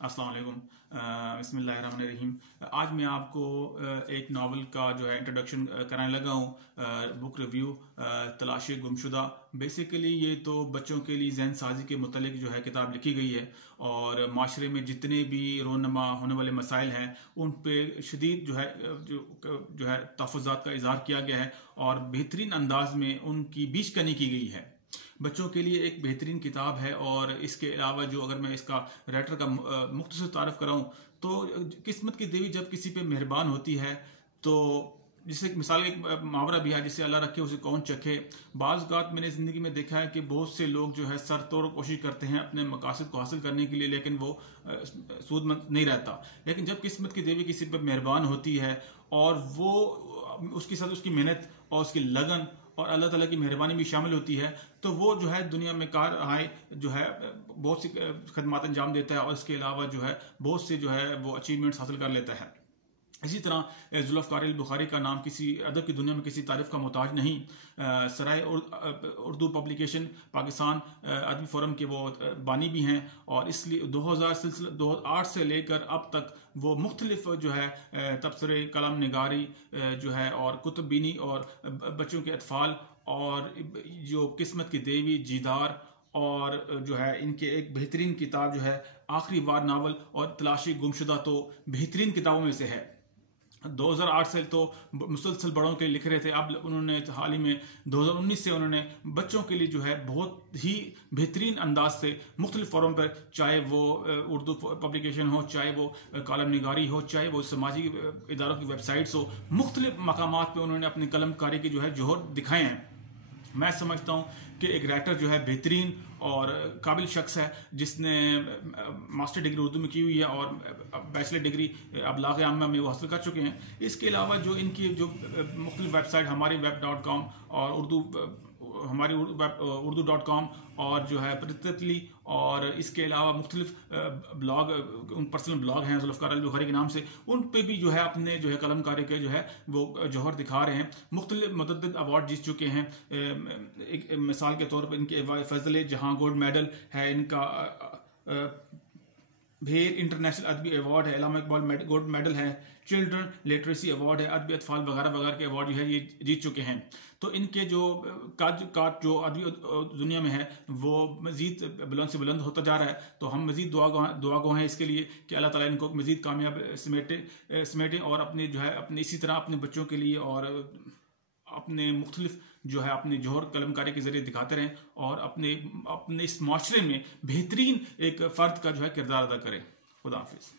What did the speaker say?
अस्सलाम वालेकुम। बिस्मिल्लाहिर्रहमानिर्रहीम। आज मैं आपको एक नावल का जो है इंट्रोडक्शन कराने लगा हूँ, बुक रिव्यू तलाशी गुमशुदा। बेसिकली ये तो बच्चों के लिए जहन साजी के मुतालिक जो है किताब लिखी गई है और माशरे में जितने भी रोनमा होने वाले मसाइल हैं उन पे शदीद जो है तहफ़्फ़ुज़ात का इज़हार किया गया है और बेहतरीन अंदाज में उनकी बीजकनी की गई है। बच्चों के लिए एक बेहतरीन किताब है। और इसके अलावा जो अगर मैं इसका राइटर का मुख्तसर तारफ़ कराऊँ तो किस्मत की देवी जब किसी पे मेहरबान होती है तो जिसे मिसाल एक मुहावरा भी है, जिसे अल्लाह रखे उसे कौन चखे। बाज़ औक़ात मैंने ज़िंदगी में देखा है कि बहुत से लोग जो है सर तोड़ कोशिश करते हैं अपने मकासद को हासिल करने के लिए, लेकिन वो सूदमंद नहीं रहता। लेकिन जब किस्मत की देवी किसी पर मेहरबान होती है और वो उसके साथ उसकी मेहनत और उसकी लगन और अल्लाह ताला की मेहरबानी भी शामिल होती है तो वो जो है दुनिया में कार आए जो है बहुत सी खदमात अंजाम देता है और इसके अलावा जो है बहुत से जो है वो अचीवमेंट्स हासिल कर लेता है। इसी तरह ज़ुल्फ़िकार बुखारी का नाम किसी अदब की दुनिया में किसी तारीफ़ का मोहताज नहीं। सराय उर्दू पब्लिकेशन पाकिस्तान अदबी फोरम के वो बानी भी हैं और इसलिए 2008 से लेकर अब तक वो मुख्तलिफ जो है तबसरे कलम निगारी जो है और कुतुब बीनी और बच्चों के अतफ़ाल और जो किस्मत की देवी जीदार और जो है इनके एक बेहतरीन किताब जो है आखिरी वार नावल और तलाशी गुमशुदा तो बेहतरीन किताबों में से है। 2008 से तो मुसलसल बड़ों के लिख रहे थे, अब उन्होंने हाल ही में 2019 से उन्होंने बच्चों के लिए जो है बहुत ही बेहतरीन अंदाज से मुख्तलिफ फोरम पर, चाहे वो उर्दू पब्लिकेशन हो, चाहे वो कॉलम निगारी हो, चाहे वो समाजी इदारों की वेबसाइट्स हो, मुख्तलिफ मकामात पर उन्होंने अपनी कलमकारी की जो है जोहर दिखाए हैं। मैं समझता हूँ कि एक राइटर जो है बेहतरीन और काबिल शख्स है जिसने मास्टर डिग्री उर्दू में की हुई है और बैचलर डिग्री अबलाग आम्मा में वो हासिल कर चुके हैं। इसके अलावा जो इनकी जो मुख्तलिफ वेबसाइट हमारी web.com और हमारी urdu.com और जो है प्रतितली और इसके अलावा मुख्तलिफ ब्लॉग पर्सनल ब्लॉग हैं ज़ुल्फ़िकार बुखारी के नाम से, उन पे भी जो है अपने जो है कलमकारी के जो है वो जौहर दिखा रहे हैं। मुख्तलिफ मुतअद्दिद अवार्ड जीत चुके हैं। एक मिसाल के तौर पर इनके फ़ज़ल जहाँ गोल्ड मेडल है, इनका भेर इंटरनेशनल अदबी अवार्ड है, अल्लामा इकबाल गोल्ड मेडल है, चिल्ड्रन लिटरेसी अवार्ड है, अदबी अतफ़ाल वगैरह वगैरह के अवार्ड जो है ये जीत चुके हैं। तो इनके जो काज जो अदबी दुनिया में है वो मज़ीद बुलंद से बुलंद होता जा रहा है। तो हम मज़ीद दुआ हैं इसके लिए कि अल्लाह ताला इनको मज़ीद कामयाब समेटे और अपने जो है अपने इसी तरह अपने बच्चों के लिए और अपने मुख्तलिफ जो है अपने जौहर कलमकारी के जरिए दिखाते रहें और अपने इस माशरे में बेहतरीन एक फ़र्द का जो है किरदार अदा करें। खुदा हाफिज़।